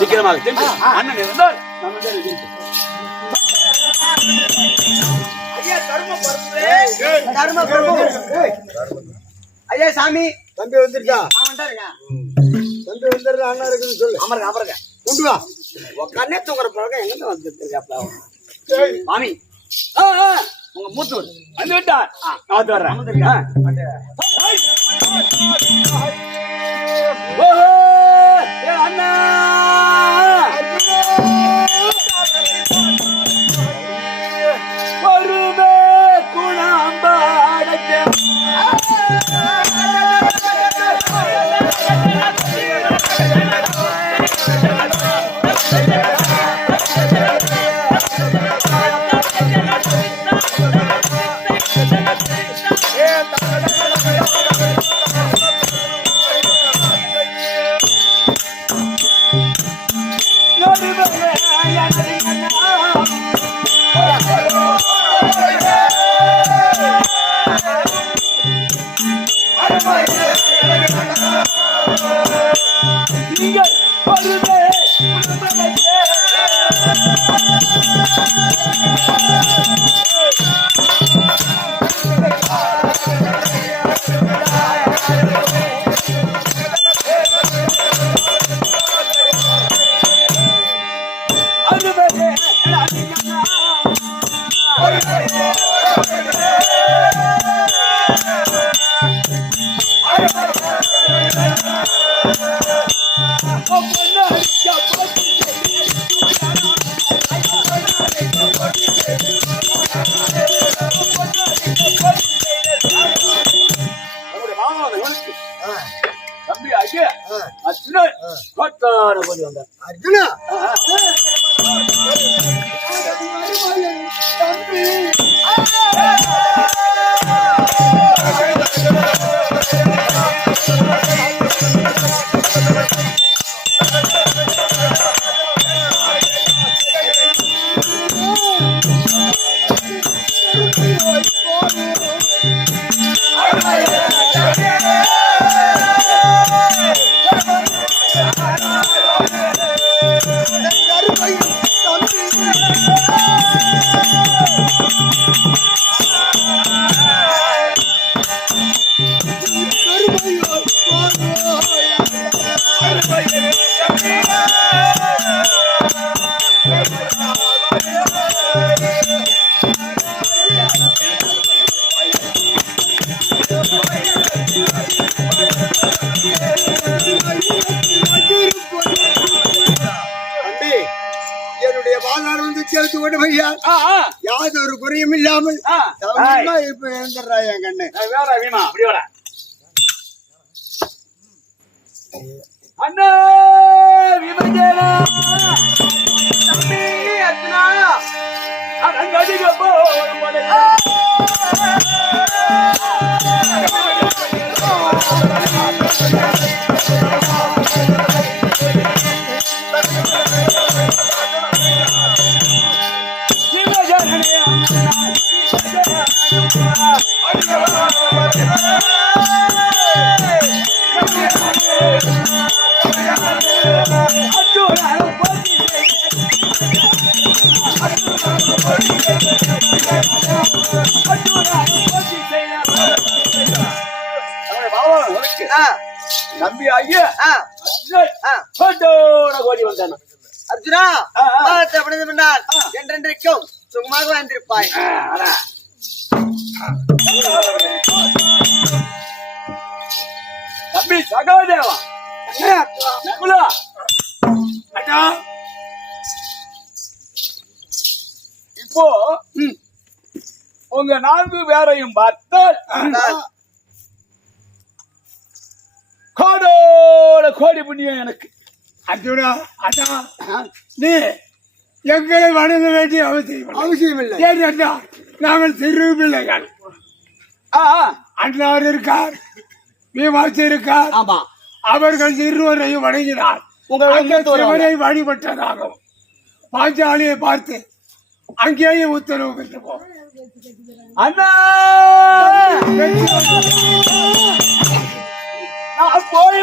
சீக்கிரமாக அண்ணன் இருந்தால் ஐயா சாமி தம்பி வந்துருக்கா? தம்பி வந்துருக்கா? அண்ணா இருக்குன்னு சொல்லு. அமருங்க அமருங்க. கொண்டு வா. உட்காந்தே தூங்குற பழக்கம் எங்க வந்துருக்காப்ல மாமி. உங்க மூத்தூர் வந்து விட்டார். நான் வர்றேன். அண்ணா ஒருவே குணாம்பாட அர்ஜுனா யாதொரு குறையும் இல்லாமல் இப்ப எழுந்துடுறா என் கண்ணு. அண்ணா விமஞ்சனா தம்பி அர்ஜுனா அடங்கடிக போடுமடே நம்பி ஆகிய கோடி வந்தான அர்ஜுனா என்றென்றைக்கும் சுகமாக வாழ்ந்திருப்பாய். தம்பி சகாதேவா இப்போ உங்க 4 பேரையும் பார்த்தால் கோடோட கோடி புண்ணியம் எனக்கு. அர்ஜுனா அதான் நீ எங்களை வணங்க வேண்டிய அவசியம் இல்லை. ஏன்னா நாங்கள் சிறு பிள்ளைகள். அண்ணார் இருக்கார், மீமாட்சி இருக்கார். ஆமா, அவர்கள் இருவரையும் வணங்கினார். உங்களை வழிபட்டதாகவும் பாஞ்சாலியை பார்த்து அங்கேயே உத்தரவு பெற்றுப்போம். அண்ணா நான் போய்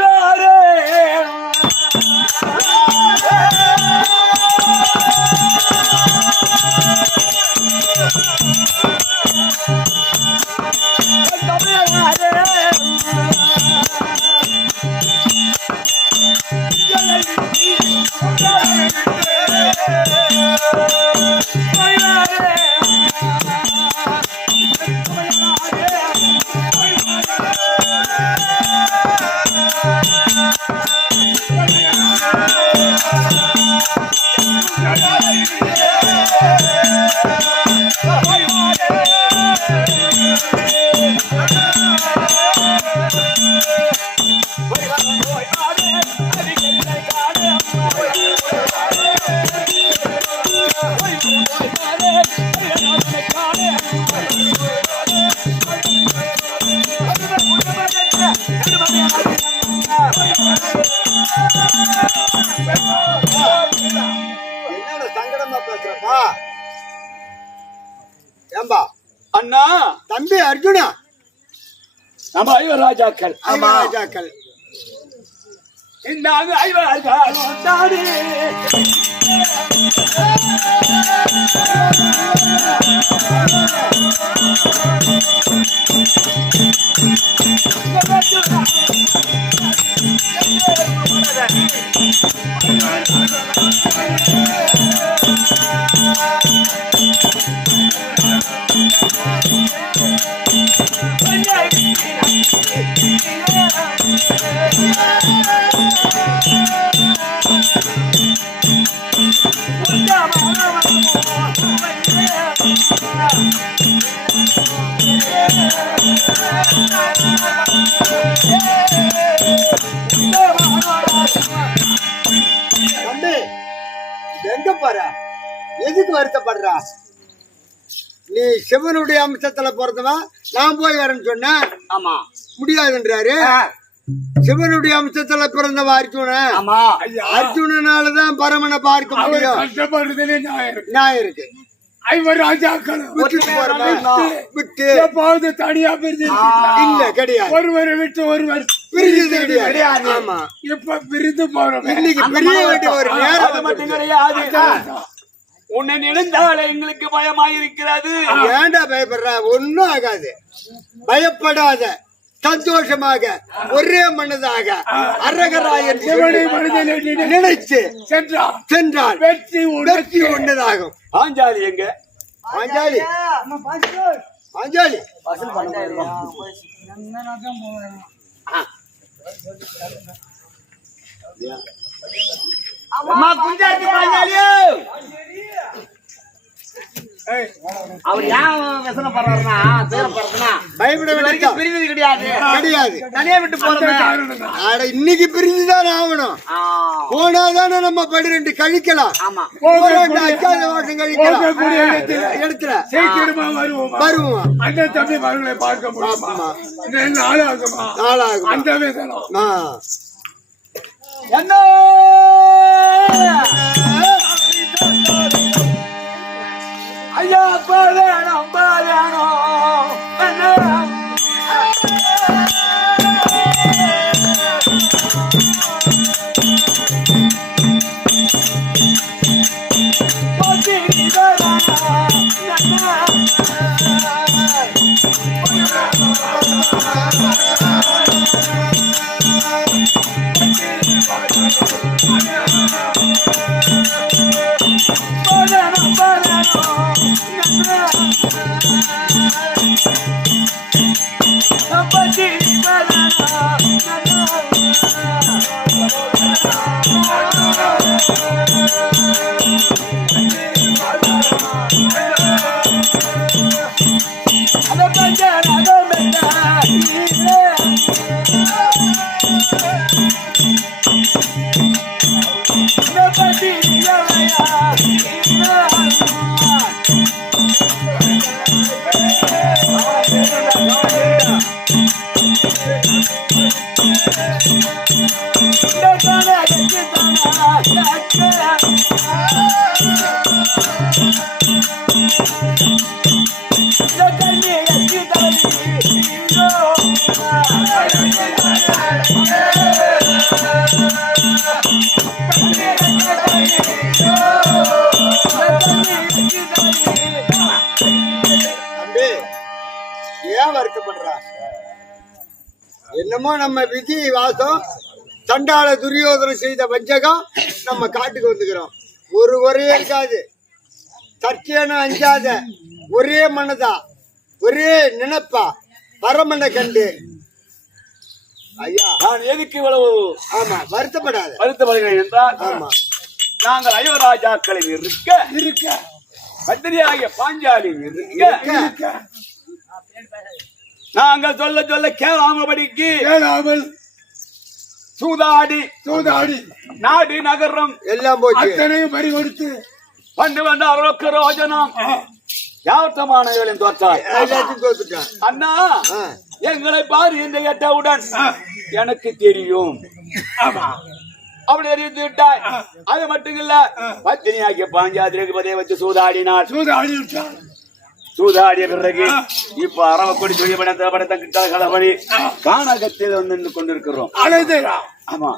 என்னோட சங்கடமா பேசுறப்பா ஏம்பா அண்ணா தம்பி அர்ஜுனா நம்ம ஐவராஜாக்கள் ராஜாக்கள் இந்த ஐவராஜாக்கள் தானே தம்பி எங்க போற எதுக்கு வருத்தப்படுறா நீ சிவனுடைய அம்சத்துல பிறந்தவன் நான் போய் வரேன்னு சொன்னேன் ஆமா முடியாதுன்றாரு சிவனுடைய அம்சத்துல பிறந்தவ அர்ஜுனன் ஆமா அர்ஜுனனாலதான் பரமனை பார்க்க முடியும் கஷ்டப்படுறதுலே நியாயம் நியாயம் இருக்கு ஐவராஜாக்கள் விட்டுட்டு போறமா விட்டு எப்பாவது தனியா பிரிஞ்சு இல்ல கிடையாது ஒருவரை விட்டு ஒருவர் பிரிஞ்சது கிடையாது ஆமா இப்ப பிரிந்து போறோம் இன்னைக்கு பிரிய வேண்டிய ஒரு நேரம் அது மட்டும் கிடையாது உன்னை நினைந்தால எங்களுக்கு பயமாயிருக்கிறது ஏன்டா பயப்படுற ஒன்னும் ஆகாது பயப்படாத சந்தோஷமாக ஒரே மனதாக அரகராயன் நினைச்சு சென்றால் வெற்றி உண்டதாகும் பாஞ்சாலி எங்க பாஞ்சாலி பாஞ்சாலி அம்மா குஞ்சாத்தி பாஞ்சாலியோ அவர் ஏன் வசன பண்றாருன்னா பேரப்படுறதுன்னா பயப்பட வேண்டிய பிரிவது கிடையாது கிடையாது தனியா விட்டு போறது ஆட இன்னைக்கு பிரிஞ்சுதான் ஆகணும் போனாதானே நம்ம படி ரெண்டு கழிக்கலாம் ஆமா அச்சாத வாசம் கழிக்கலாம் இடத்துல சீக்கிரமா வருவோம் வருவோம் அந்த தம்பி மருகளை பார்க்க முடியுமா நாளாகுமா நாளாகும் அந்த விதம் என்ன ஐயா பாதேனோ பாதேனோ ஏன் வருத்தப்படுறா? என்னமோ நம்ம விதி வாசம் சண்டாள துரியோதனம் செய்த வஞ்சகம் நம்ம காட்டுக்கு வந்துக்கிறோம். ஒரு குறையே இருக்காது. சர்ச்சையான அஞ்சாத ஒரே மனதா ஒரே நினைப்பா பரமனை கண்டு ஐயா நான் எதுக்கு இவ்வளவு ஆமா வருத்தப்படாத. வருத்தப்படுகிறேன் என்றால் ஆமா நாங்கள் அயோராஜாக்களை இருக்க பத்திரியாகிய பாஞ்சாலி இருக்க நாங்கள் சொல்ல சொல்ல கேளாமபடிக்கு சூதாடி நாடு நகரம் எல்லாம் போச்சு. அத்தனையும் பறி கொடுத்து பண்டு வந்த அவர்களுக்கு ரோஜனம் யாவட்டமானவர்களின் தோற்றார். எல்லாத்தையும் தோத்துட்டான். அண்ணா எங்களை பாரு என்று கேட்டவுடன் எனக்கு தெரியும் அப்படி அறிவித்து விட்டாய். அது மட்டும் இல்ல பத்தினியாகிய பாஞ்சாதிரிக்கு பதைய வச்சு சூதாடினார். சூதாடிய பிறகு இப்ப அரவக்கொடி சொல்லி படத்தை கிட்ட கலபடி கானகத்தில் வந்து கொண்டிருக்கிறோம். ஆமா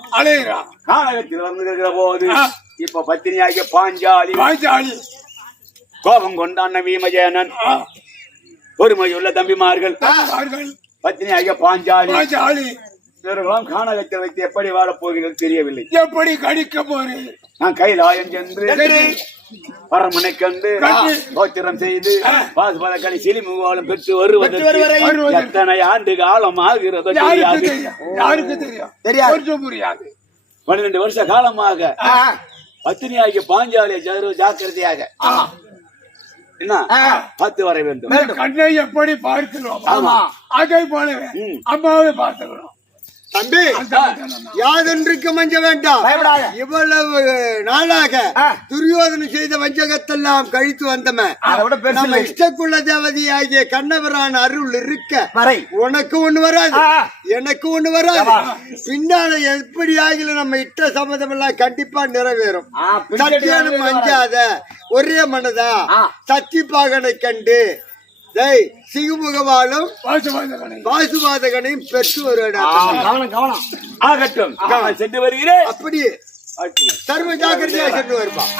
கானகத்தில் வந்து இருக்கிற போது இப்ப பத்தினியாகிய பாஞ்சாலி கோபம் கொண்டான் வீமஜேனன் பொறுமையுள்ள தம்பிமார்கள் பத்தினியாகிய பாஞ்சாலி இவர்களாம் கானகத்தில் வைத்து எப்படி வாழப் போகிறது தெரியவில்லை. எப்படி கடிக்க போறேன் நான் கைலாயம் சென்று பரமனை கண்டு கோத்திரம் செய்து பாசுபதக்களை சிலிமுகாலம் பெற்று வருவதற்கு எத்தனை ஆண்டு காலம் ஆகிறதோ யாருக்கு தெரியும் புரியாது. 12 வருஷ காலமாக பத்தினியாகிய பாஞ்சாலியை ஜாக்கிரதையாக என்ன 10 வர வேண்டும். கண்ணை எப்படி பார்க்கிறோம் அதை போலவே அம்மாவை பார்த்துக்கிறோம். தம்பி யாதொன்றுக்கு மஞ்ச வேண்டாம். இவ்வளவு நாளாக துரியோதனை செய்த வஞ்சகத்தெல்லாம் கழித்து வந்தமே நம்ம இஷ்டக்குள்ள தேவதி ஆகிய கண்ணவரான அருள் இருக்க உனக்கு ஒண்ணு வராது எனக்கு ஒண்ணு வராது. பின்னால எப்படி ஆகில நம்ம இட்ட சம்மதம் எல்லாம் கண்டிப்பா நிறைவேறும். சத்தியானம் அஞ்சாத ஒரே மனதா சத்திப்பாகனை கண்டு சிகுமுகவாலும் பாசுபாதகனையும் பெற்று வருவான். ஆகட்டும் சென்று வருகிறேன். அப்படியே சர்வ ஜாக்கிரதையா சென்று வருவான்.